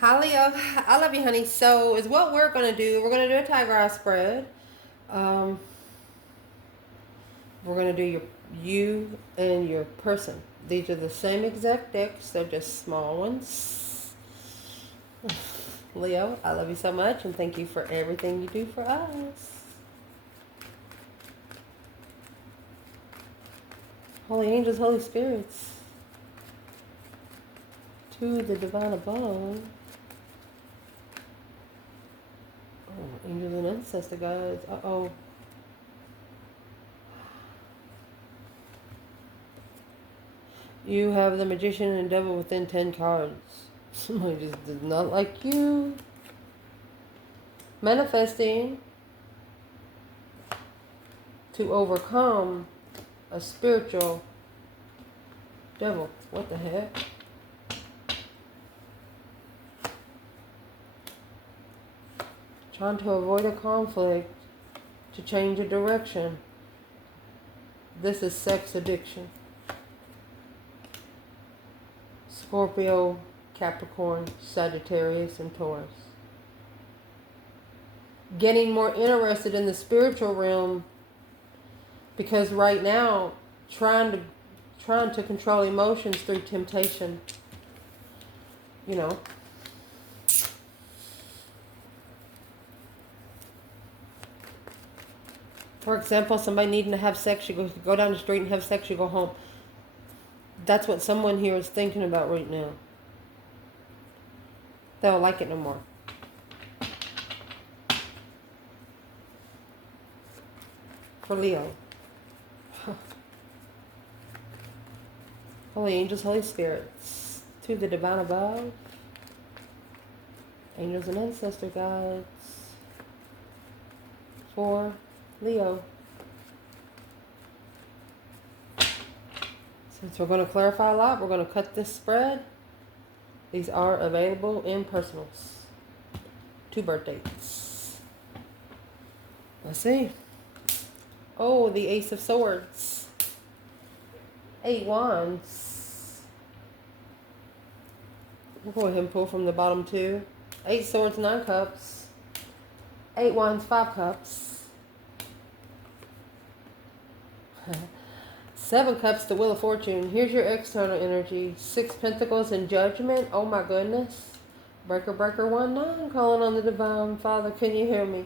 Hi Leo, I love you, honey. So, is what we're gonna do. We're gonna do a tiger eye spread. Um, we're gonna do you and your person. These are the same exact decks. They're just small ones. Leo, I love you so much, and thank you for everything you do for us. Holy angels, holy spirits, to the divine above. Oh, angels and ancestor guides. Uh-oh. You have the magician and devil within 10 cards. Somebody just does not like you. Manifesting to overcome a spiritual devil. What the heck? Trying to avoid a conflict, to change a direction. This is sex addiction. Scorpio, Capricorn, Sagittarius, and Taurus. Getting more interested in the spiritual realm because right now trying to control emotions through temptation. You know. For example, somebody needing to have sex, you go down the street and have sex, you go home. That's what someone here is thinking about right now. They don't like it no more. For Leo. Holy angels, holy spirits, to the divine above, angels and ancestor guides, for Leo. Since we're going to clarify a lot, we're going to cut this spread. These are available in personals. 2 birthdates. Let's see. Oh, the Ace of Swords. 8 Wands. We'll go ahead and pull from the bottom 2. 8 Swords, 9 Cups. 8 Wands, 5 Cups. 7 Cups, the Wheel of Fortune. Here's your external energy. 6 Pentacles and Judgment. Oh my goodness. Breaker, breaker, 1-9. Calling on the Divine Father. Can you hear me?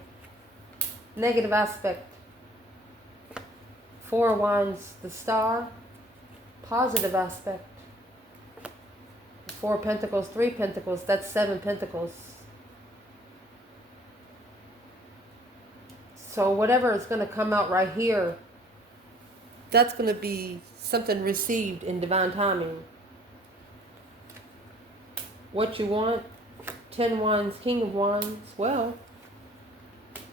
Negative aspect. 4 Wands, the Star. Positive aspect. 4 Pentacles, 3 Pentacles. That's 7 Pentacles. So whatever is going to come out right here, that's going to be something received in divine timing. What you want, 10 Wands, King of Wands. Well,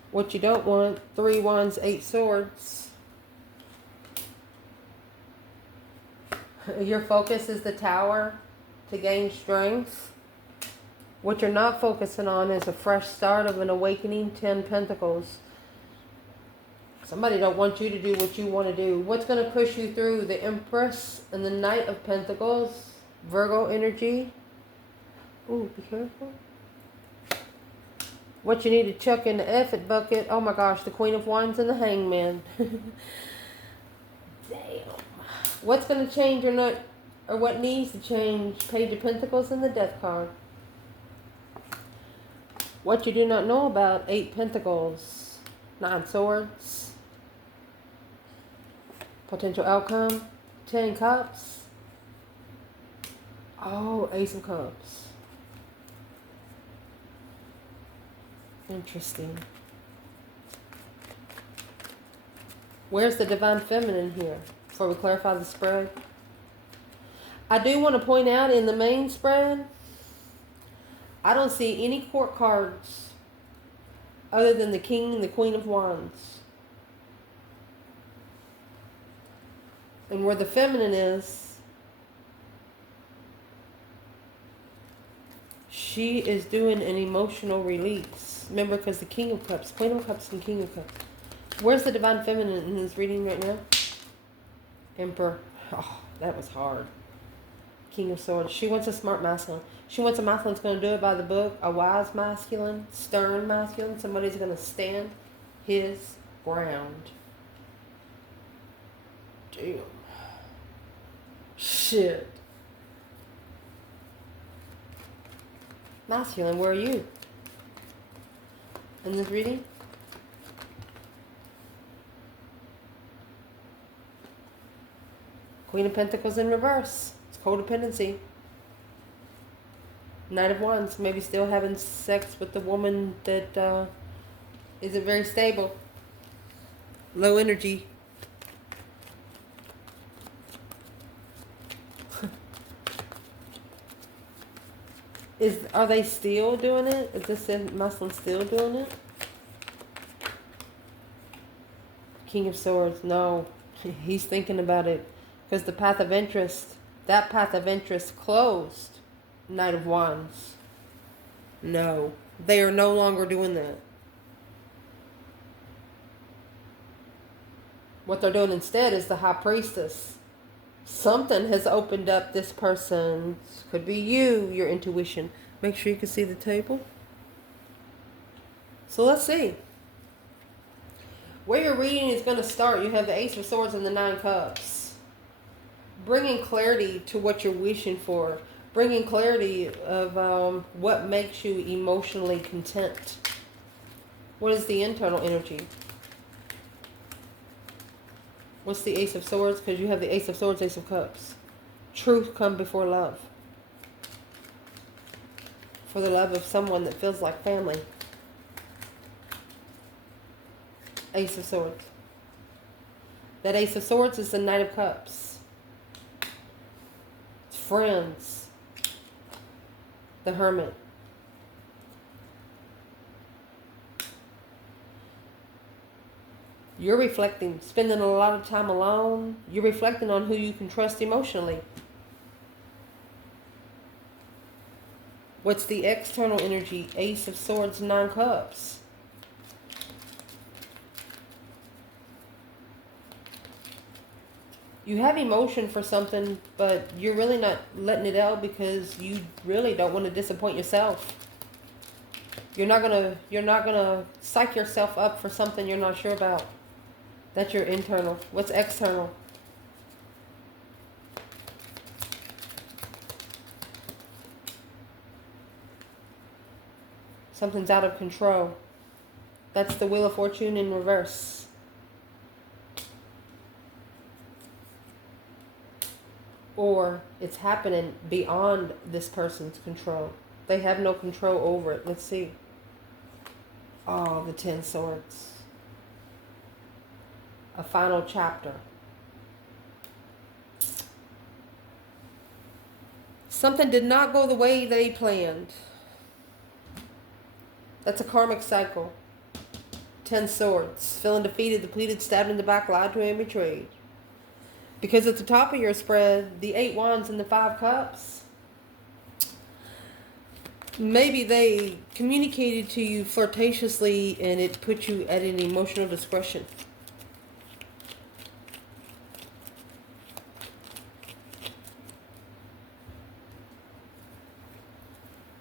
what you don't want, 3 Wands, 8 Swords. Your focus is the Tower to gain strength. What you're not focusing on is a fresh start of an awakening, 10 Pentacles. Somebody don't want you to do what you want to do. What's going to push you through? The Empress and the Knight of Pentacles. Virgo energy. Ooh, be careful. What you need to chuck in the effort bucket. Oh my gosh, the Queen of Wands and the Hangman. Damn. What's going to change or not, or what needs to change? Page of Pentacles and the Death card. What you do not know about, 8 Pentacles. 9 Swords. Potential outcome, 10 Cups. Oh, Ace of Cups. Interesting. Where's the Divine Feminine here? Before we clarify the spread. I do want to point out in the main spread, I don't see any court cards other than the King and the Queen of Wands. And where the feminine is, she is doing an emotional release. Remember, because the King of Cups, Queen of Cups and King of Cups. Where's the Divine Feminine in this reading right now? Emperor. Oh, that was hard. King of Swords. She wants a smart masculine. She wants a masculine that's going to do it by the book. A wise masculine. Stern masculine. Somebody's going to stand his ground. Damn. Shit. Masculine, where are you? In this reading? Queen of Pentacles in reverse. It's codependency. Knight of Wands. Maybe still having sex with the woman that isn't very stable. Low energy. Are they still doing it? Is this Muslim still doing it? King of Swords. No. He's thinking about it. Because the path of interest, that path of interest closed. Knight of Wands. No. They are no longer doing that. What they're doing instead is the High Priestess. Something has opened up this person. Could be you, your intuition. Make sure you can see the table. So let's see. Where your reading is going to start, you have the Ace of Swords and the Nine Cups. Bringing clarity to what you're wishing for. Bringing clarity of what makes you emotionally content. What is the internal energy? What's the Ace of Swords? Because you have the Ace of Swords, Ace of Cups. Truth come before love. For the love of someone that feels like family. Ace of Swords. That Ace of Swords is the Knight of Cups. It's friends. The Hermit. You're reflecting, spending a lot of time alone. You're reflecting on who you can trust emotionally. What's the external energy? Ace of Swords, Nine Cups. You have emotion for something, but you're really not letting it out because you really don't want to disappoint yourself. You're not gonna psych yourself up for something you're not sure about. That's your internal. What's external? Something's out of control. That's the Wheel of Fortune in reverse. Or it's happening beyond this person's control. They have no control over it. Let's see. Oh, the 10 Swords. A final chapter. Something did not go the way they planned. That's a karmic cycle. 10 Swords. Feeling defeated, depleted, stabbed in the back, lied to, and betrayed. Because at the top of your spread, the 8 Wands and the 5 Cups. Maybe they communicated to you flirtatiously and it put you at an emotional discretion.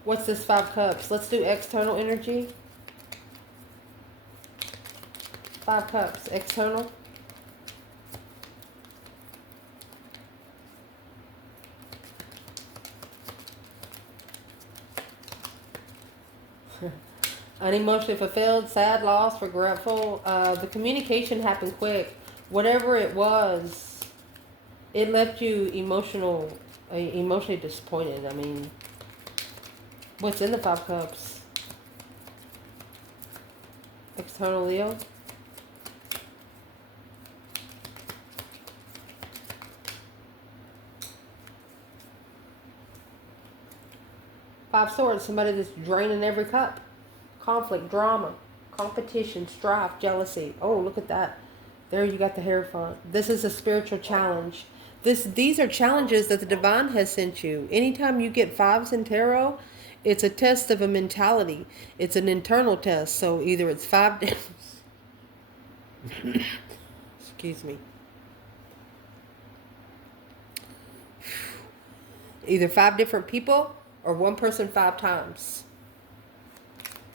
What's this 5 Cups? Let's do external energy. 5 Cups, external. Unemotionally fulfilled, sad, lost, regretful. The communication happened quick. Whatever it was, it left you emotionally disappointed. I mean, what's in the 5 Cups? External Leo. Five Swords, somebody that's draining every cup. Conflict, drama, competition, strife, jealousy. Oh, look at that. There you got the Hierophant. This is a spiritual challenge. These are challenges that the divine has sent you. Anytime you get 5s in tarot, it's a test of a mentality. It's an internal test. So either it's 5 days. Excuse me. Either 5 different people or one person 5 times.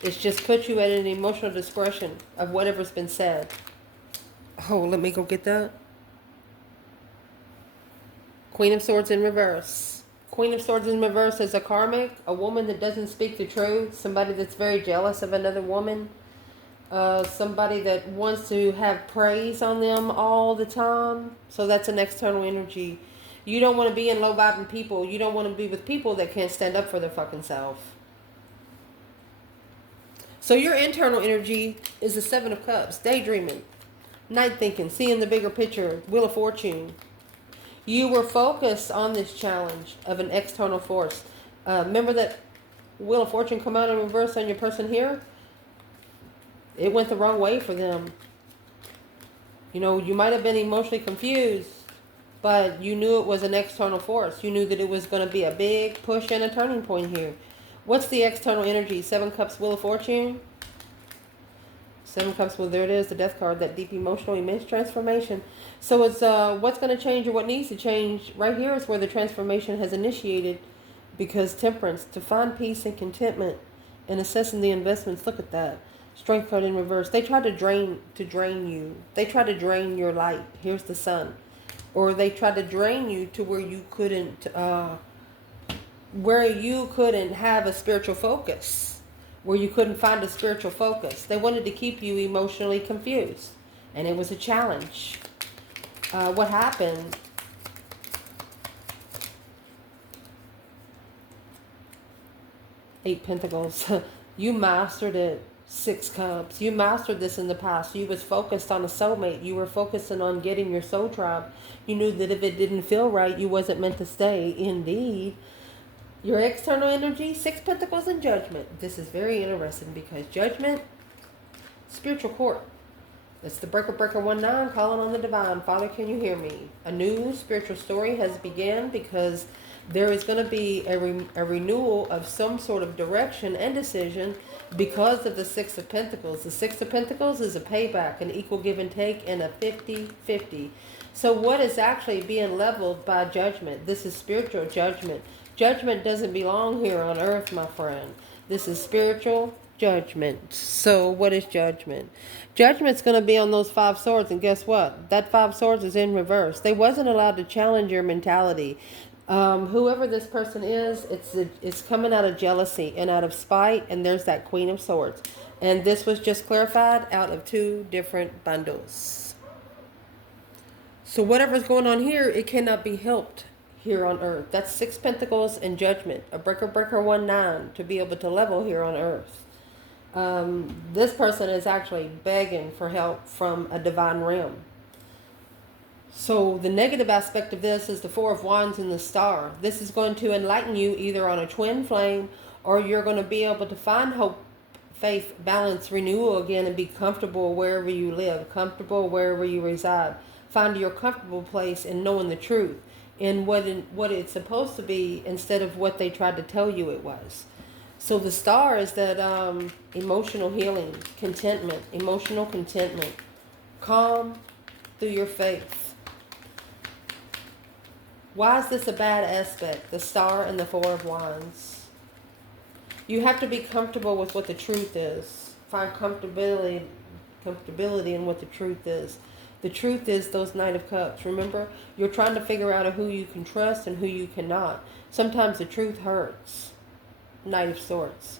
It's just put you at an emotional discretion of whatever's been said. Oh, let me go get that. Queen of Swords in reverse. Queen of Swords in reverse is a karmic, a woman that doesn't speak the truth, somebody that's very jealous of another woman, somebody that wants to have praise on them all the time. So that's an external energy. You don't want to be in low vibing people. You don't want to be with people that can't stand up for their fucking self. So your internal energy is the 7 of Cups, daydreaming, night thinking, seeing the bigger picture, Wheel of Fortune. You were focused on this challenge of an external force. Remember that Wheel of Fortune come out in reverse on your person here? It went the wrong way for them. You know, you might have been emotionally confused, but you knew it was an external force. You knew that it was going to be a big push and a turning point here. What's the external energy? 7 Cups, Wheel of Fortune. 7 Cups, well, there it is, the Death card, that deep emotional, immense transformation. So it's what's going to change or what needs to change. Right here is where the transformation has initiated, because Temperance, to find peace and contentment and assessing the investments. Look at that. Strength card in reverse. They tried to drain you. They tried to drain your light. Here's the Sun. Or they tried to drain you to where you couldn't have a spiritual focus, where you couldn't find a spiritual focus. They wanted to keep you emotionally confused, and it was a challenge. What happened? Eight Pentacles. You mastered it. 6 Cups. You mastered this in the past. You was focused on a soulmate. You were focusing on getting your soul tribe. You knew that if it didn't feel right, you wasn't meant to stay. Indeed. Your external energy, 6 Pentacles and Judgment. This is very interesting because Judgment, spiritual court. It's the breaker 19 calling on the divine. Father, can you hear me? A new spiritual story has begun, because there is going to be a renewal of some sort of direction and decision because of the 6 of Pentacles. The 6 of Pentacles is a payback, an equal give and take, and a 50-50. So what is actually being leveled by Judgment? This is spiritual judgment. Judgment doesn't belong here on earth, my friend. This is spiritual judgment. So what is judgment? Judgment's going to be on those 5 swords, and guess what? That 5 swords is in reverse. They wasn't allowed to challenge your mentality. Whoever this person is, it's coming out of jealousy and out of spite, and there's that Queen of Swords. And this was just clarified out of 2 different bundles. So whatever's going on here, it cannot be helped here on earth. That's 6 Pentacles and Judgment, a breaker 19 to be able to level here on earth. This person is actually begging for help from a divine realm. So the negative aspect of this is the 4 of Wands and the Star. This is going to enlighten you either on a twin flame, or you're going to be able to find hope, faith, balance, renewal again, and be comfortable wherever you live, comfortable wherever you reside. Find your comfortable place in knowing the truth, in what it's supposed to be, instead of what they tried to tell you it was. So the Star is that emotional healing, contentment, emotional contentment, calm through your faith. Why is this a bad aspect? The Star and the 4 of Wands. You have to be comfortable with what the truth is. Find comfortability in what the truth is. The truth is those Knight of Cups. Remember, you're trying to figure out who you can trust and who you cannot. Sometimes the truth hurts. Knight of Swords.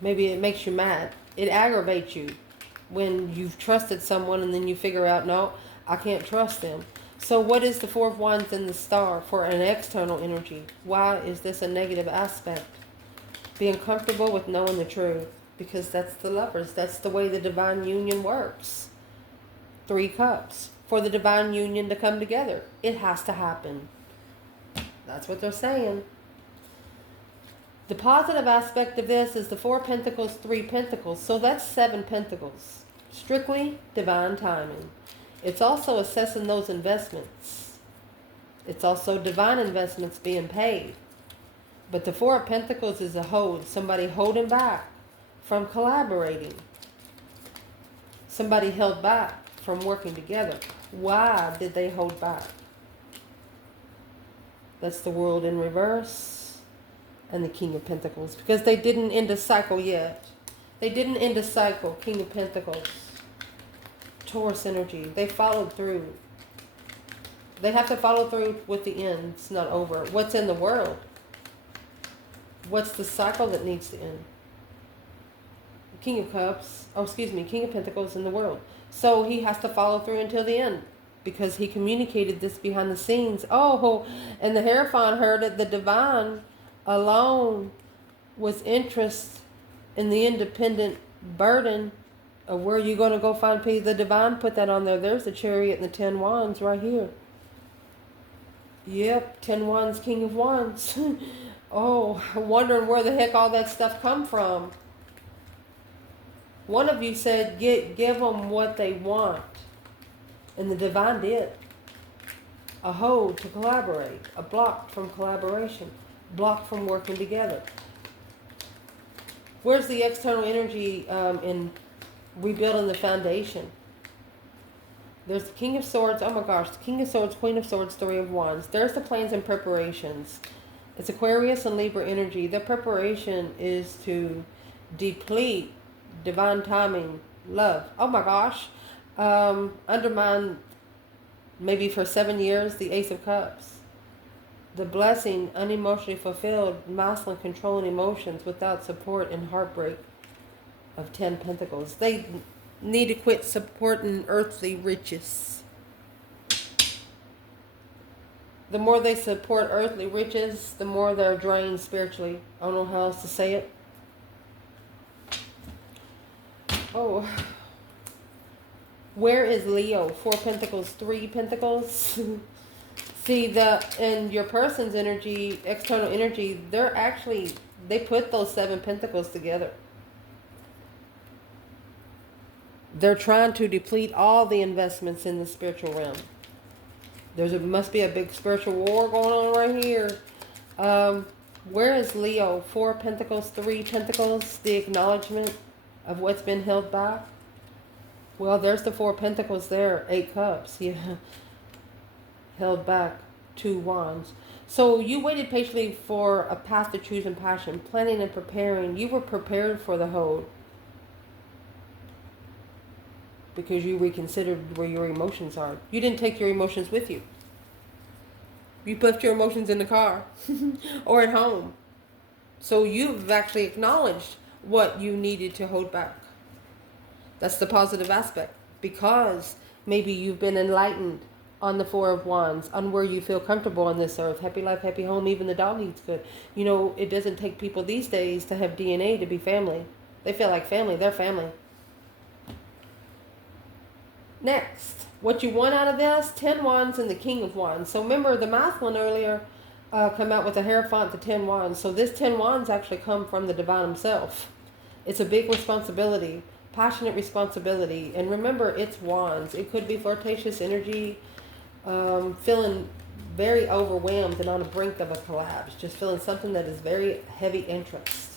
Maybe it makes you mad. It aggravates you when you've trusted someone and then you figure out, no, I can't trust them. So what is the 4 of Wands and the Star for an external energy? Why is this a negative aspect? Being comfortable with knowing the truth, because that's the Lovers. That's the way the divine union works. 3 Cups. For the divine union to come together, it has to happen. That's what they're saying. The positive aspect of this is the 4 Pentacles, 3 Pentacles. So that's 7 Pentacles. Strictly divine timing. It's also assessing those investments. It's also divine investments being paid. But the 4 of Pentacles is a hold. Somebody holding back from collaborating. Somebody held back from working together. Why did they hold back? That's the World in reverse. And the King of Pentacles. Because they didn't end a cycle yet. They didn't end a cycle. King of Pentacles. Taurus energy. They followed through. They have to follow through with the end. It's not over. What's in the world? What's the cycle that needs to end? King of Cups. Oh, excuse me. King of Pentacles in the world. So he has to follow through until the end. Because he communicated this behind the scenes. Oh, and the Hierophant heard that the divine alone was interest in the independent burden of where you're going to go find peace. The divine put that on there. There's the Chariot and the 10 Wands right here. Yep, 10 Wands, King of Wands. Oh, wondering where the heck all that stuff come from. One of you said, give them what they want. And the divine did. A hold to collaborate. A block from collaboration. Block from working together. Where's the external energy in rebuilding the foundation? There's the King of Swords. Oh my gosh. The King of Swords, Queen of Swords, Three of Wands. There's the plans and preparations. It's Aquarius and Libra energy. The preparation is to deplete divine timing, love. Oh my gosh. Undermine maybe for 7 years the Ace of Cups. The blessing, unemotionally fulfilled, masculine controlling emotions without support and heartbreak of 10 Pentacles. They need to quit supporting earthly riches. The more they support earthly riches, the more they're drained spiritually. I don't know how else to say it. Oh. Where is Leo? 4 Pentacles, 3 Pentacles. See, in your person's energy, external energy, they put those 7 Pentacles together. They're trying to deplete all the investments in the spiritual realm. Must be a big spiritual war going on right here. Where is Leo? 4 Pentacles, 3 Pentacles, the acknowledgement of what's been held back. Well, there's the 4 Pentacles there, 8 Cups. Yeah. Held back, 2 Wands. So you waited patiently for a path to choose and passion, planning and preparing. You were prepared for the hold. Because you reconsidered where your emotions are. You didn't take your emotions with you. You left your emotions in the car or at home. So you've actually acknowledged what you needed to hold back. That's the positive aspect. Because maybe you've been enlightened on the 4 of Wands, on where you feel comfortable on this earth. Happy life, happy home, even the dog eats good. You know, it doesn't take people these days to have DNA to be family. They feel like family. They're family. Next, what you want out of this, 10 Wands and the King of Wands. So remember, the masculine earlier come out with the Hierophant, the 10 Wands. So this 10 Wands actually come from the divine himself. It's a big responsibility, passionate responsibility. And remember, it's Wands. It could be flirtatious energy, feeling very overwhelmed and on the brink of a collapse. Just feeling something that is very heavy interest.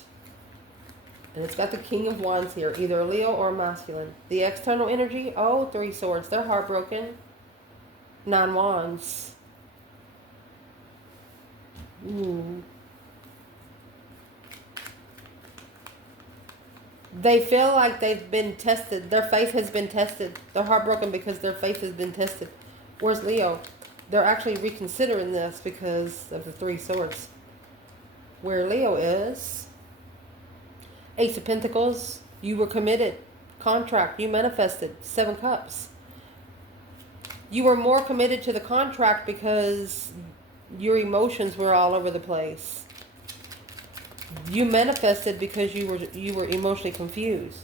And it's got the King of Wands here, either a Leo or a masculine. The external energy, 3 Swords. They're heartbroken. 9 Wands. Ooh. They feel like they've been tested. Their faith has been tested. They're heartbroken because their faith has been tested. Where's Leo? They're actually reconsidering this because of the 3 Swords. Where Leo is... Ace of Pentacles, you were committed. Contract, you manifested. 7 Cups. You were more committed to the contract because your emotions were all over the place. You manifested because you were emotionally confused.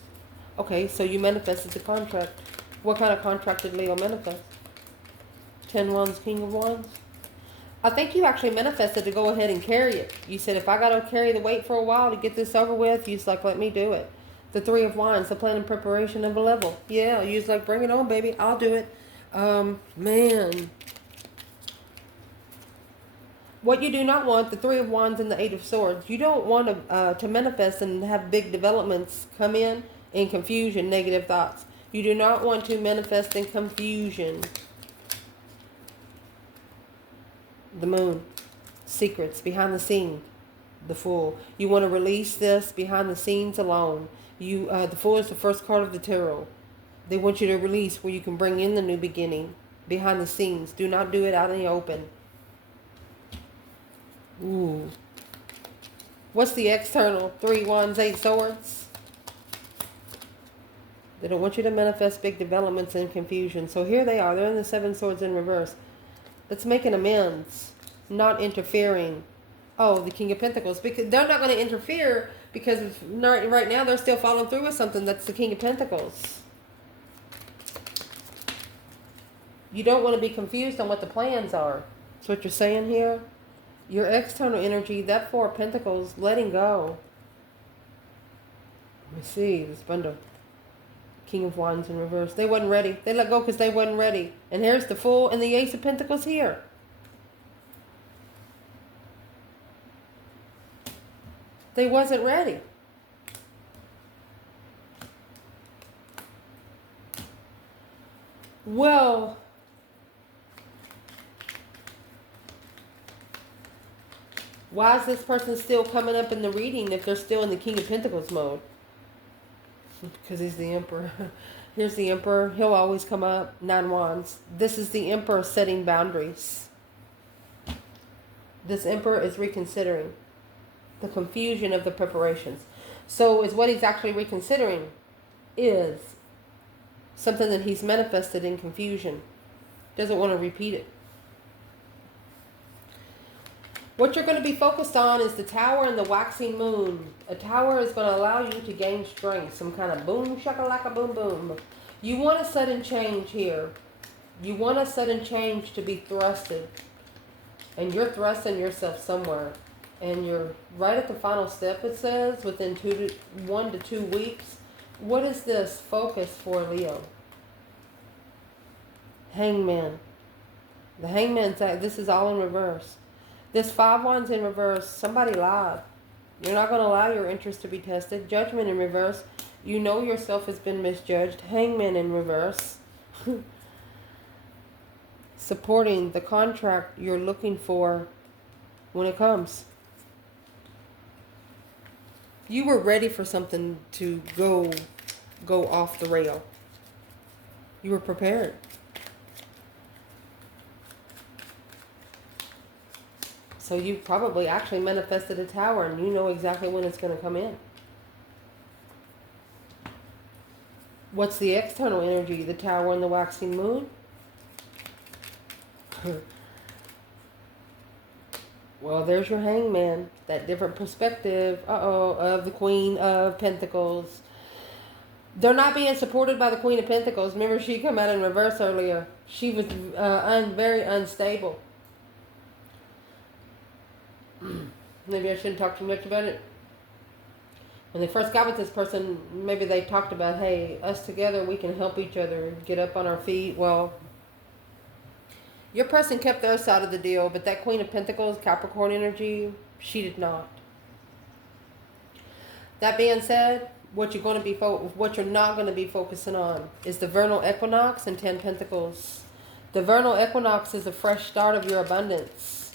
Okay, so you manifested the contract. What kind of contract did Leo manifest? 10 Wands, King of Wands. I think you actually manifested to go ahead and carry it. You said, if I got to carry the weight for a while to get this over with, you was like, let me do it. The 3 of Wands, the plan and preparation of a level. Yeah, you was like, bring it on, baby. I'll do it. Man. What you do not want, the 3 of Wands and the 8 of Swords, you don't want to manifest and have big developments come in confusion, negative thoughts. You do not want to manifest in confusion. The Moon. secrets behind the scene. The Fool. You want to release this behind the scenes alone. The Fool is the first card of the tarot. They want you to release where you can bring in the new beginning behind the scenes. Do not do it out in the open. Ooh. What's the external? 3 Wands, 8 Swords. They don't want you to manifest big developments and confusion. So here they are. They're in the 7 Swords in reverse. Let's make an amends. Not interfering. Oh, the King of Pentacles. Because they're not going to interfere because right now they're still following through with something. That's the King of Pentacles. You don't want to be confused on what the plans are. That's what you're saying here. Your external energy, that 4 of Pentacles, letting go. Let me see this bundle. King of Wands in reverse. They wasn't ready. They let go because they wasn't ready. And here's the Fool and the Ace of Pentacles here. They wasn't ready. Well, why is this person still coming up in the reading if they're still in the King of Pentacles mode? Because he's the Emperor. Here's the Emperor. He'll always come up. 9 Wands. This is the Emperor setting boundaries. This Emperor is reconsidering the confusion of the preparations. So is what he's actually reconsidering is something that he's manifested in confusion. Doesn't want to repeat it. What you're going to be focused on is the Tower and the waxing moon. A Tower is going to allow you to gain strength. Some kind of boom, shakalaka, boom, boom. You want a sudden change here. You want a sudden change to be thrusted. And you're thrusting yourself somewhere. And you're right at the final step, it says, within 1 to 2 weeks. What is this focus for Leo? Hangman. The Hangman's, this is all in reverse. This 5 Wands in reverse, somebody lied. You're not going to allow your interest to be tested. Judgment in reverse. You know yourself has been misjudged. Hangman in reverse. Supporting the contract you're looking for when it comes. You were ready for something to go off the rail. You were prepared. So you probably actually manifested a Tower and you know exactly when it's going to come in. What's the external energy? The Tower and the waxing moon? Well, there's your Hangman. That different perspective, of the Queen of Pentacles. They're not being supported by the Queen of Pentacles. Remember, she came out in reverse earlier. She was very unstable. Maybe I shouldn't talk too much about it. When they first got with this person, maybe they talked about, hey, us together, we can help each other get up on our feet. Well, your person kept their side of the deal, but that Queen of Pentacles, Capricorn energy, she did not. That being said, what you're not going to be focusing on is the vernal equinox and 10 Pentacles. The vernal equinox is a fresh start of your abundance.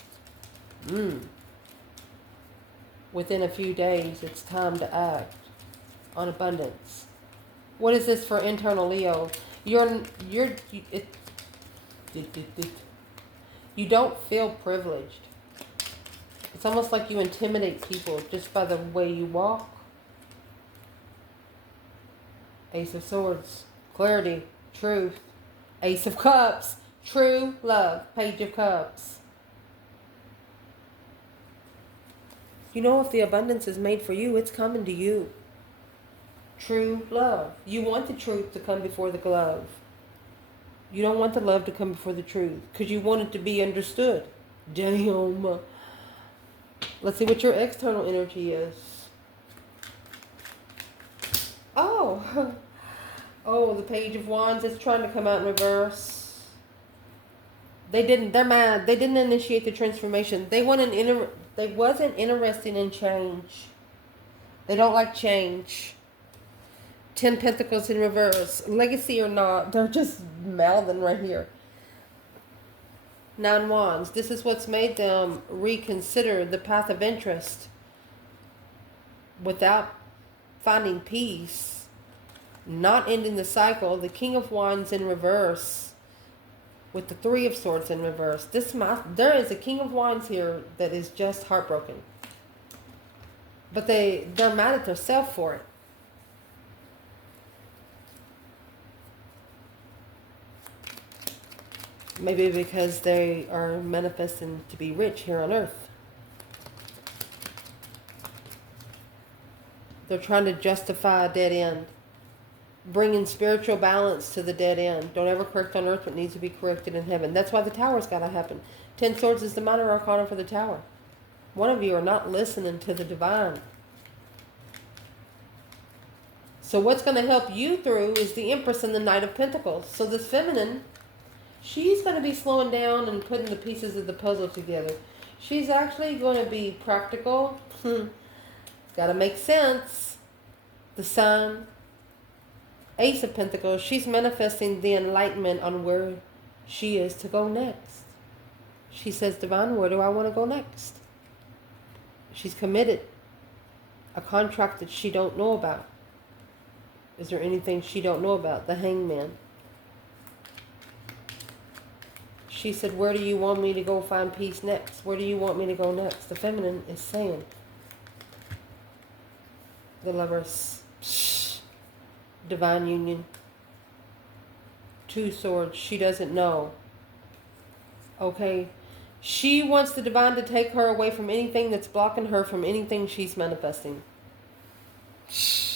Within a few days, it's time to act on abundance. What is this for internal Leo? You don't feel privileged. It's almost like you intimidate people just by the way you walk. Ace of Swords, clarity, truth. Ace of Cups, true love. Page of Cups. You know, if the abundance is made for you, it's coming to you. True love. You want the truth to come before the love. You don't want the love to come before the truth because you want it to be understood. Damn. Let's see what your external energy is. Oh. Oh, the Page of Wands is trying to come out in reverse. They're mad. They didn't initiate the transformation. They wasn't interested in change. They don't like change. 10 Pentacles in reverse. Legacy or not, they're just mouthing right here. Nine Wands. This is what's made them reconsider the path of interest without finding peace, not ending the cycle. The King of Wands in reverse with the Three of Swords in reverse. There is a King of Wands here that is just heartbroken. But they're mad at themselves for it. Maybe because they are manifesting to be rich here on earth. They're trying to justify a dead end. Bringing spiritual balance to the dead end. Don't ever correct on earth what needs to be corrected in heaven. That's why the tower's got to happen. 10 Swords is the minor arcana for the tower. One of you are not listening to the divine. So what's going to help you through is the Empress and the Knight of Pentacles. So this feminine, she's going to be slowing down and putting the pieces of the puzzle together. She's actually going to be practical. It's got to make sense. The Sun, Ace of Pentacles, she's manifesting the enlightenment on where she is to go next. She says, Divine, where do I want to go next? She's committed. A contract that she don't know about. Is there anything she don't know about? The Hangman. She said, where do you want me to go find peace next? Where do you want me to go next? The feminine is saying. The Lovers. Shh. Divine union. 2 Swords. She doesn't know. Okay. She wants the divine to take her away from anything that's blocking her from anything she's manifesting. Shh.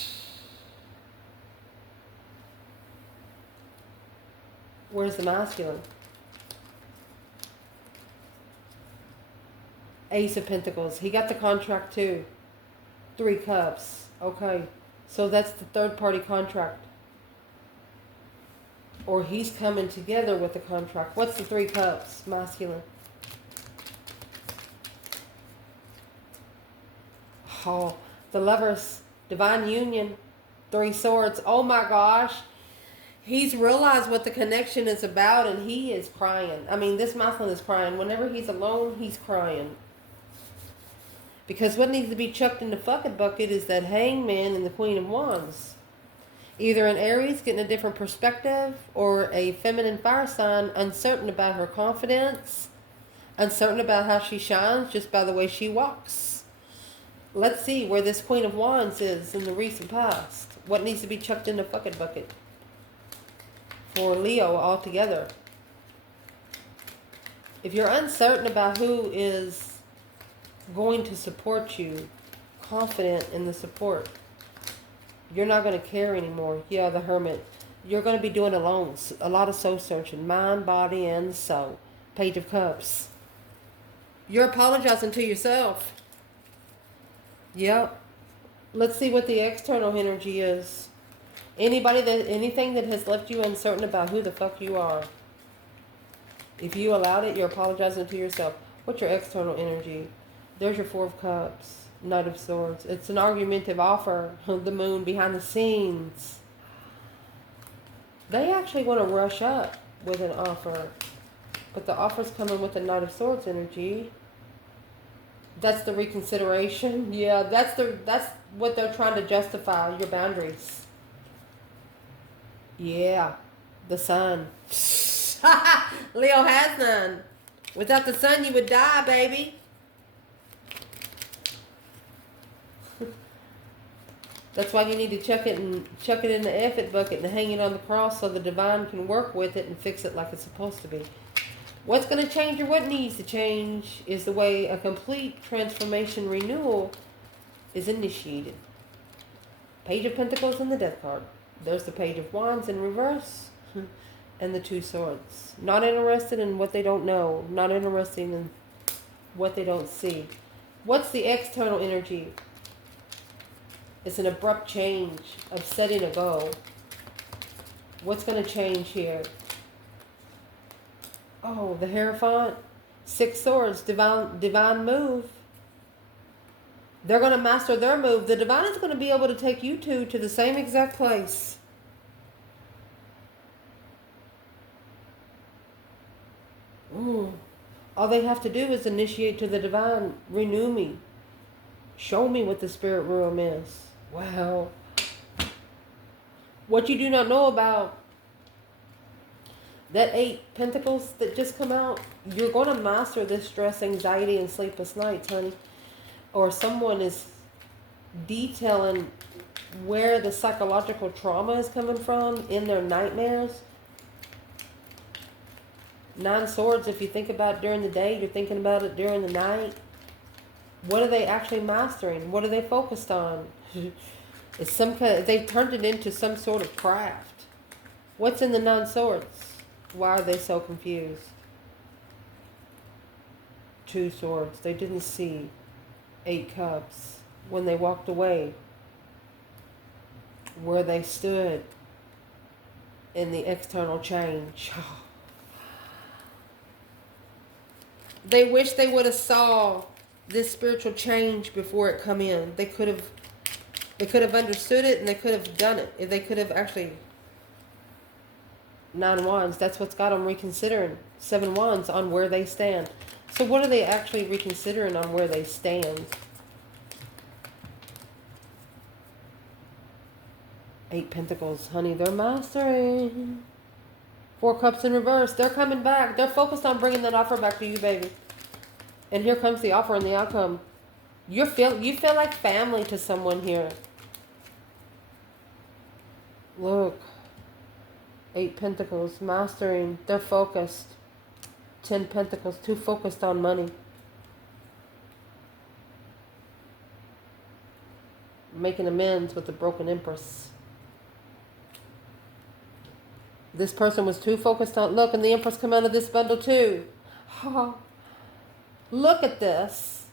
Where's the masculine? Ace of Pentacles. He got the contract too. 3 Cups. Okay. So that's the third party contract. Or he's coming together with the contract. What's the 3 Cups? Masculine. Oh, the Lovers. Divine union. 3 Swords. Oh my gosh. He's realized what the connection is about and he is crying. I mean, this masculine is crying. Whenever he's alone, he's crying. Because what needs to be chucked in the fucking bucket is that Hangman and the Queen of Wands. Either an Aries getting a different perspective or a feminine fire sign uncertain about her confidence, uncertain about how she shines just by the way she walks. Let's see where this Queen of Wands is in the recent past. What needs to be chucked in the fucking bucket for Leo altogether. If you're uncertain about who is going to support you, confident in the support, you're not going to care anymore. Yeah, the Hermit. You're going to be doing alone a lot of soul searching, mind, body, and soul. Page of Cups. You're apologizing to yourself. Yep. Let's see what the external energy is. Anything that has left you uncertain about who the fuck you are. If you allowed it, you're apologizing to yourself. What's your external energy? There's your 4 of Cups. Knight of Swords. It's an argumentative offer. The Moon behind the scenes. They actually want to rush up with an offer. But the offer's coming with the Knight of Swords energy. That's the reconsideration. Yeah, that's what they're trying to justify. Your boundaries. Yeah. The Sun. Leo has none. Without the Sun, you would die, baby. That's why you need to chuck it in the effort bucket and hang it on the cross so the divine can work with it and fix it like it's supposed to be. What's going to change or what needs to change is the way a complete transformation renewal is initiated. Page of Pentacles and the Death card. There's the Page of Wands in reverse and the 2 Swords. Not interested in what they don't know. Not interested in what they don't see. What's the external energy? It's an abrupt change of setting a goal. What's going to change here? Oh, the Hierophant. 6 Swords. Divine move. They're going to master their move. The divine is going to be able to take you two to the same exact place. Ooh. All they have to do is initiate to the divine. Renew me. Show me what the spirit realm is. Wow. What you do not know about that 8 pentacles that just come out, you're going to master this stress, anxiety, and sleepless nights, honey. Or someone is detailing where the psychological trauma is coming from in their nightmares. 9 swords, if you think about it during the day, you're thinking about it during the night. What are they actually mastering? What are they focused on? It's some kind. They've turned it into some sort of craft. What's in the 9 swords? Why are they so confused? 2 swords. They didn't see 8 cups when they walked away. Where they stood in the external change. They wish they would have saw this spiritual change before it come in. They could have understood it, and they could have done it. If they could have actually 9 wands, that's what's got them reconsidering. 7 wands on where they stand. So what are they actually reconsidering on where they stand? 8 pentacles, honey, they're mastering. 4 cups in reverse, they're coming back. They're focused on bringing that offer back to you, baby. And here comes the offer and the outcome. You feel like family to someone here. Look. 8 pentacles, mastering. They're focused. 10 pentacles, too focused on money. Making amends with the broken empress. This person was too focused on... Look, and the empress come out of this bundle too. Look at this.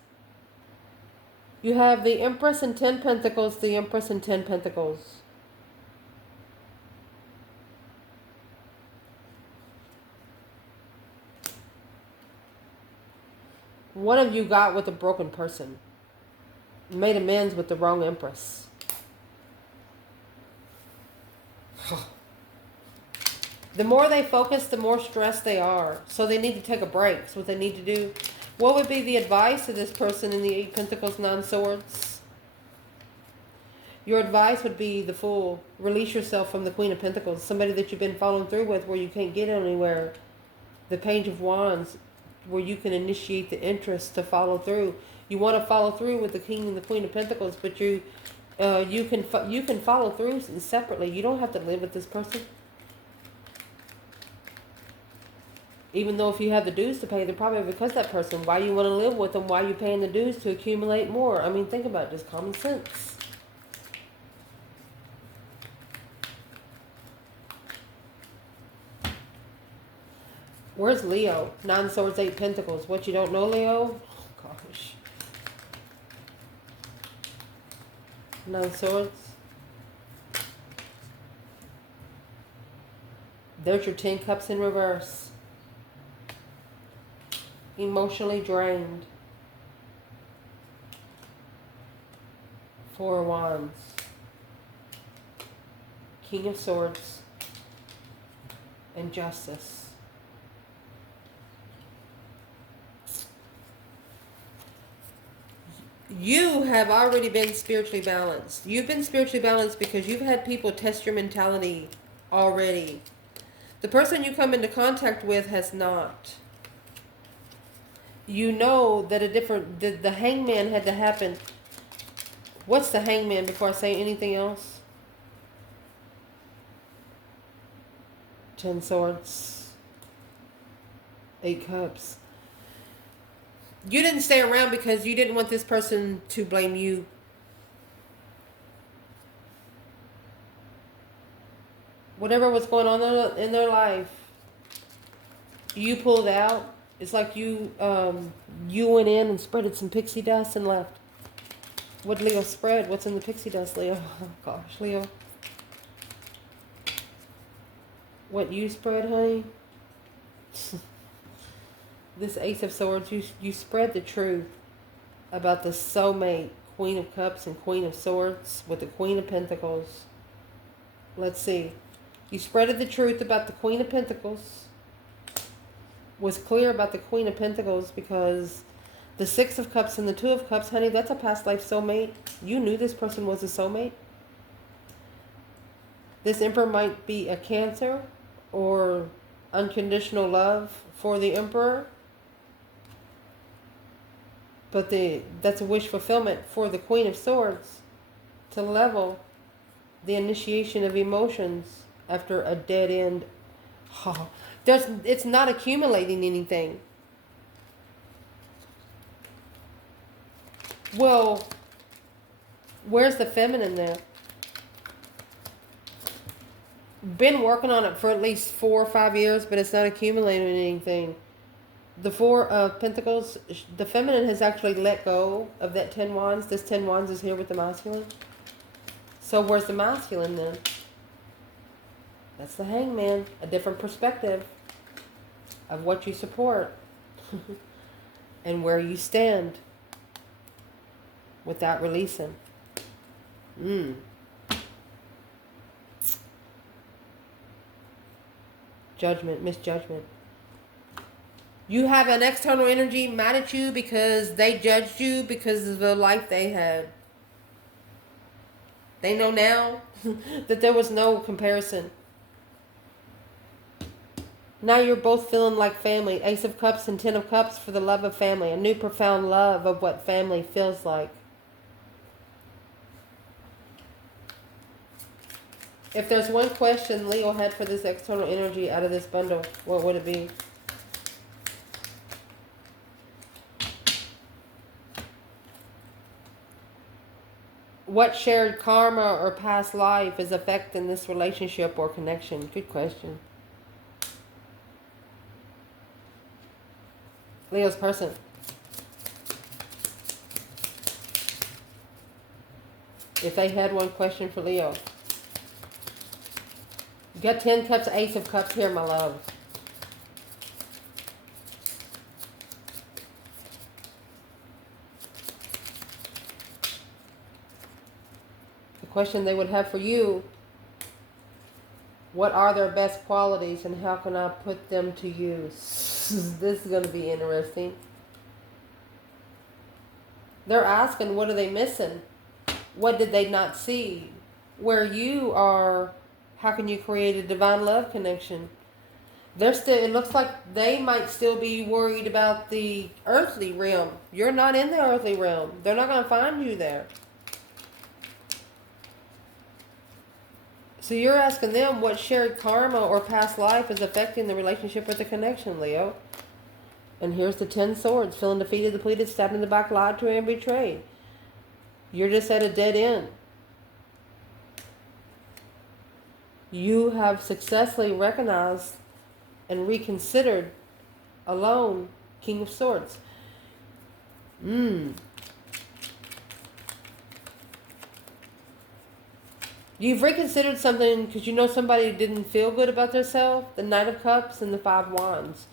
You have the empress and 10 pentacles, the empress and 10 pentacles. What have you got with a broken person? Made amends with the wrong empress. The more they focus, the more stressed they are. So they need to take a break. That's what they need to do. What would be the advice to this person in the 8 pentacles, 9 swords? Your advice would be the Fool. Release yourself from the Queen of Pentacles. Somebody that you've been following through with where you can't get anywhere. The Page of Wands, where you can initiate the interest to follow through. You want to follow through with the King and the Queen of Pentacles, but you can follow through separately. You don't have to live with this person. Even though if you have the dues to pay, they're probably because that person. Why you want to live with them? Why are you paying the dues to accumulate more? I mean, think about it. Just common sense. Where's Leo? 9 swords, 8 pentacles. What, you don't know, Leo? Oh, gosh. 9 swords. There's your 10 cups in reverse. Emotionally drained. 4 wands. King of swords. And justice. You have already been spiritually balanced. You've been spiritually balanced because you've had people test your mentality already. The person you come into contact with has not. You know that the hangman had to happen. What's the hangman before I say anything else? 10 swords. 8 cups. You didn't stay around because you didn't want this person to blame you. Whatever was going on in their life, you pulled out. It's like you went in and spreaded some pixie dust and left. What Leo spread? What's in the pixie dust, Leo? Oh gosh, Leo. What you spread, honey? This Ace of Swords, you spread the truth about the soulmate, Queen of Cups and Queen of Swords with the Queen of Pentacles. Let's see. You spreaded the truth about the Queen of Pentacles was clear about the Queen of Pentacles, because the Six of Cups and the Two of Cups, honey, that's a past life soulmate. You knew this person was a soulmate. This Emperor might be a Cancer or unconditional love for the Emperor. But that's a wish fulfillment for the Queen of Swords to level the initiation of emotions after a dead end. Oh, it's not accumulating anything. Well, where's the feminine there? Been working on it for at least 4 or 5 years, but it's not accumulating anything. The Four of Pentacles, the feminine has actually let go of that 10 Wands. This 10 Wands is here with the masculine. So where's the masculine then? That's the Hangman. A different perspective of what you support and where you stand without releasing. Judgment, misjudgment. You have an external energy mad at you because they judged you because of the life they had. They know now that there was no comparison. Now you're both feeling like family. Ace of Cups and Ten of Cups for the love of family. A new profound love of what family feels like. If there's one question Leo had for this external energy out of this bundle, what would it be? What shared karma or past life is affecting this relationship or connection? Good question. Leo's person. If they had one question for Leo. You got 10 Cups, Ace of Cups here, my love. Question they would have for you: what are their best qualities and how can I put them to use? This is going to be interesting. They're asking, what are they missing? What did they not see? Where you are, how can you create a divine love connection? They're still, it looks like they might still be worried about the earthly realm. You're not in the earthly realm. They're not going to find you there. So you're asking them what shared karma or past life is affecting the relationship or the connection, Leo. And here's the 10 Swords. Feeling defeated, depleted, stabbed in the back, lied to, and betrayed. You're just at a dead end. You have successfully recognized and reconsidered alone, King of Swords. You've reconsidered something because you know somebody didn't feel good about themselves. The Knight of Cups and the 5 Wands.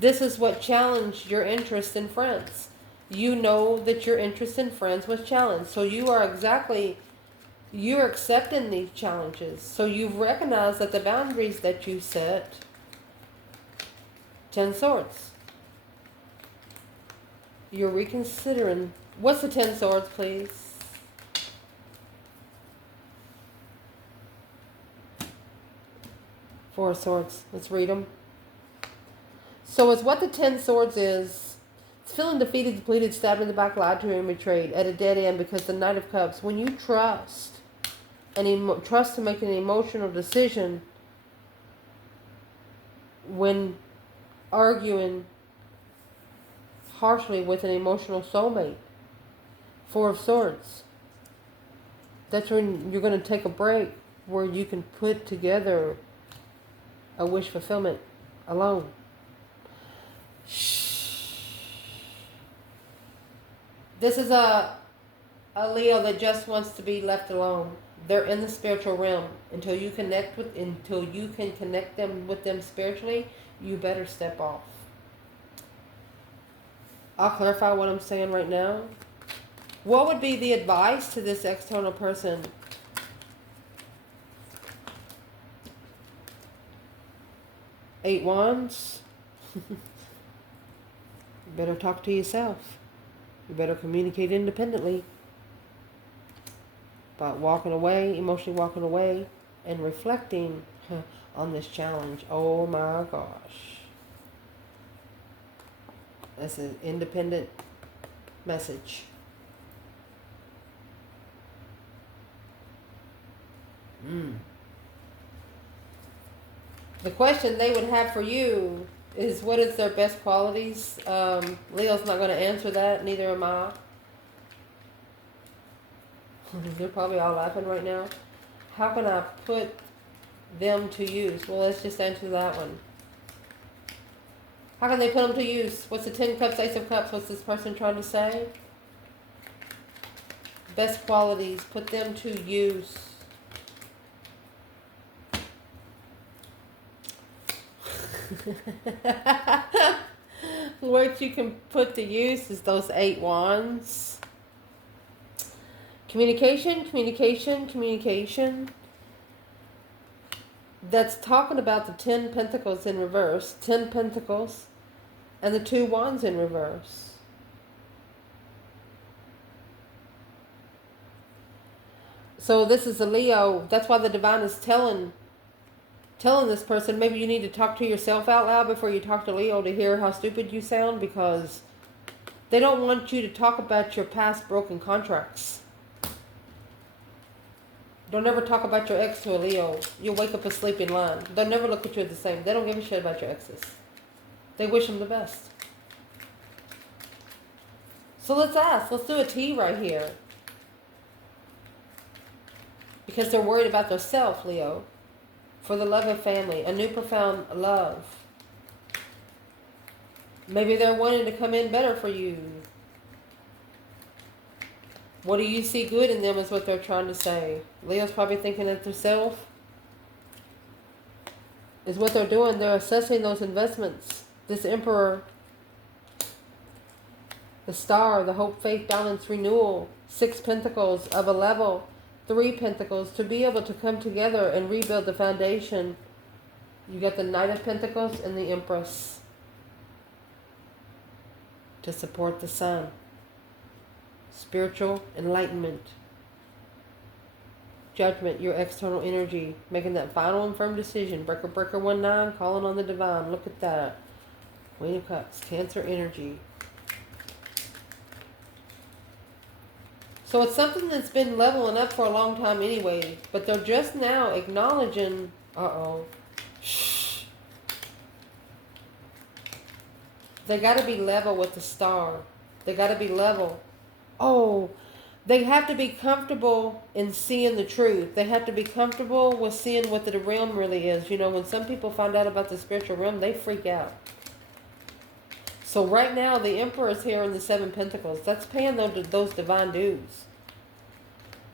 This is what challenged your interest in friends. You know that your interest in friends was challenged. So you're accepting these challenges. So you've recognized that the boundaries that you set. 10 Swords. You're reconsidering. What's the 10 Swords, please? Four of Swords. Let's read them. So it's what the 10 Swords is. It's feeling defeated, depleted, stabbed in the back, lied to, and betrayed. At a dead end because the Knight of Cups. When you trust, and trust to make an emotional decision when arguing harshly with an emotional soulmate. 4 of Swords. That's when you're going to take a break where you can put together a wish fulfillment alone. This is a Leo that just wants to be left alone. They're in the spiritual realm. Until you can connect them with them spiritually, you better step off. I'll clarify what I'm saying right now. What would be the advice to this external person? Eight Wands. You better talk to yourself. You better communicate independently about walking away, emotionally walking away, and reflecting on this challenge. Oh my gosh. That's an independent message. The question they would have for you is, what is their best qualities? Leo's not going to answer that, neither am I. They're probably all laughing right now. How can I put them to use? Well, let's just answer that one. How can they put them to use? What's the 10 cups, Ace of Cups? What's this person trying to say? Best qualities, put them to use. What you can put to use is those 8 wands. Communication, communication, communication. That's talking about the 10 pentacles in reverse. 10 pentacles and the 2 wands in reverse. So this is a Leo. That's why the divine is telling this person, maybe you need to talk to yourself out loud before you talk to Leo to hear how stupid you sound, because they don't want you to talk about your past broken contracts. Don't ever talk about your ex to a Leo. You'll wake up asleep in line. They'll never look at you the same. They don't give a shit about your exes. They wish them the best. So let's ask. Let's do a T right here. Because they're worried about their self, Leo. For the love of family. A new profound love. Maybe they're wanting to come in better for you. What do you see good in them is what they're trying to say. Leo's probably thinking of themselves. Is what they're doing. They're assessing those investments. This Emperor. The Star. The Hope, Faith, Balance, Renewal. 6 Pentacles of a level. 3 Pentacles. To be able to come together and rebuild the foundation. You got the Knight of Pentacles and the Empress. To support the Sun. Spiritual enlightenment. Judgment, your external energy. Making that final and firm decision. Breaker, breaker, 1-9. Calling on the divine. Look at that. Queen of Cups. Cancer energy. So it's something that's been leveling up for a long time anyway. But they're just now acknowledging... Shh. They got to be level with the Star. They got to be level. They have to be comfortable in seeing the truth. They have to be comfortable with seeing what the realm really is. You know, when some people find out about the spiritual realm, they freak out. So right now, the Emperor is here in the 7 Pentacles. That's paying those divine dues.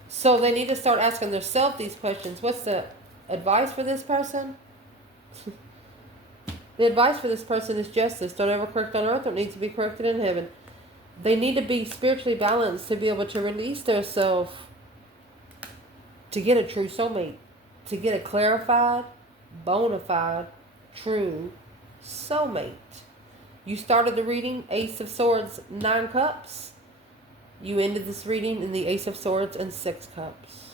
So they need to start asking themselves these questions. What's the advice for this person? The advice for this person is justice. Don't ever correct on earth. It needs to be corrected in heaven. They need to be spiritually balanced to be able to release their self, to get a true soulmate, to get a clarified, bona fide, true soulmate. You started the reading, Ace of Swords, 9 Cups. You ended this reading in the Ace of Swords and 6 Cups.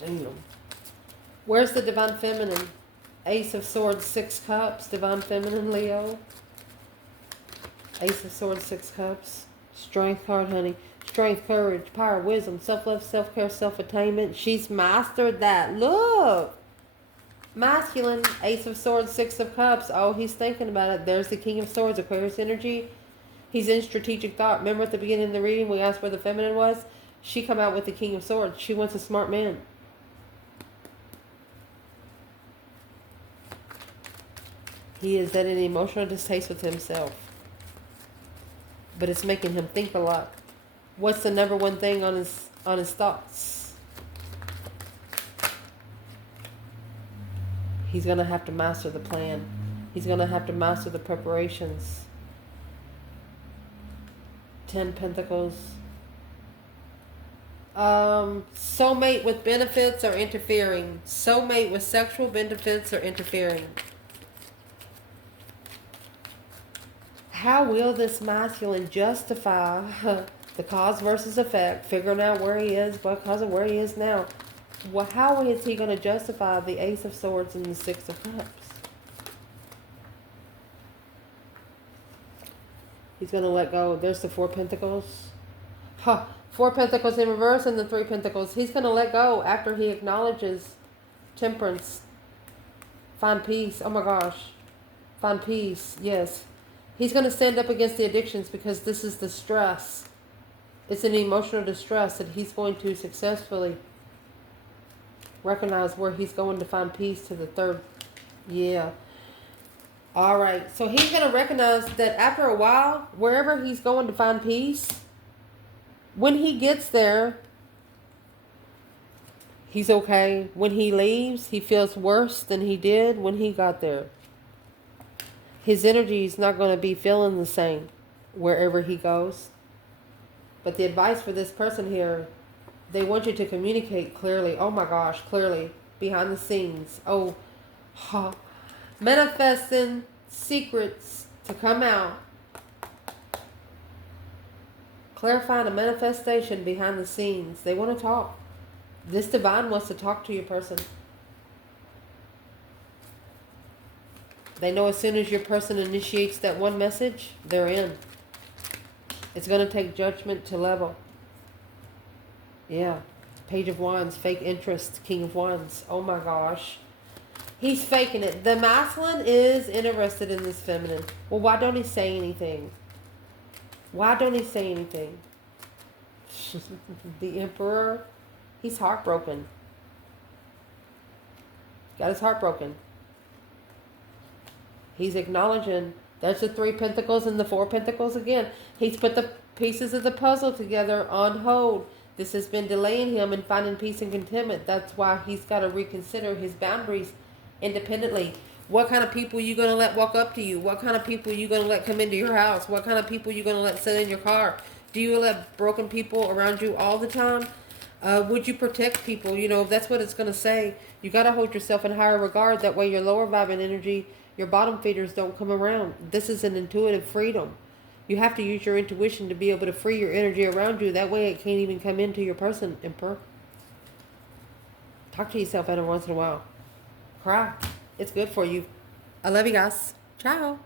Damn. Where's the Divine Feminine? Ace of Swords, 6 Cups. Divine Feminine, Leo. Ace of Swords, 6 Cups. Strength card, honey. Strength, courage, power, wisdom, self-love, self-care, self-attainment. She's mastered that. Look. Masculine. Ace of Swords, 6 of Cups. Oh, he's thinking about it. There's the King of Swords, Aquarius energy. He's in strategic thought. Remember at the beginning of the reading we asked where the feminine was? She come out with the King of Swords. She wants a smart man. He is at an emotional distaste with himself. But it's making him think a lot. What's the number one thing on his thoughts? He's going to have to master the plan. He's going to have to master the preparations. 10 Pentacles. Soulmate with benefits or interfering. Soulmate with sexual benefits or interfering. How will this masculine justify the cause versus effect, figuring out where he is because of where he is now? Well, how is he going to justify the Ace of Swords and the Six of Cups? He's going to let go. There's the Four Pentacles. Huh. Four Pentacles in reverse and the Three Pentacles. He's going to let go after he acknowledges temperance. Find peace. Oh my gosh. Find peace. Yes. He's going to stand up against the addictions because this is the stress. It's an emotional distress that he's going to successfully recognize where he's going to find peace to the third. Yeah. All right. So he's going to recognize that after a while, wherever he's going to find peace, when he gets there, he's okay. When he leaves, he feels worse than he did when he got there. His energy is not going to be feeling the same wherever he goes. But the advice for this person here, they want you to communicate clearly. Oh my gosh, clearly. Behind the scenes. Oh, manifesting secrets to come out. Clarifying a manifestation behind the scenes. They want to talk. This divine wants to talk to your person. They know as soon as your person initiates that one message, they're in. It's going to take judgment to level. Yeah. Page of Wands, fake interest, King of Wands. Oh my gosh. He's faking it. The masculine is interested in this feminine. Well, why don't he say anything? Why don't he say anything? The Emperor, he's heartbroken. Got his heart broken. He's acknowledging there's the Three Pentacles and the Four Pentacles again. He's put the pieces of the puzzle together on hold. This has been delaying him in finding peace and contentment. That's why he's got to reconsider his boundaries independently. What kind of people you going to let walk up to you? What kind of people you going to let come into your house? What kind of people you going to let sit in your car? Do you let broken people around you all the time? Would you protect people? You know, that's what it's going to say. You got to hold yourself in higher regard. That way your lower vibing energy, your bottom feeders don't come around. This is an intuitive freedom. You have to use your intuition to be able to free your energy around you. That way it can't even come into your person, Emperor. Talk to yourself every once in a while. Cry. It's good for you. I love you guys. Ciao.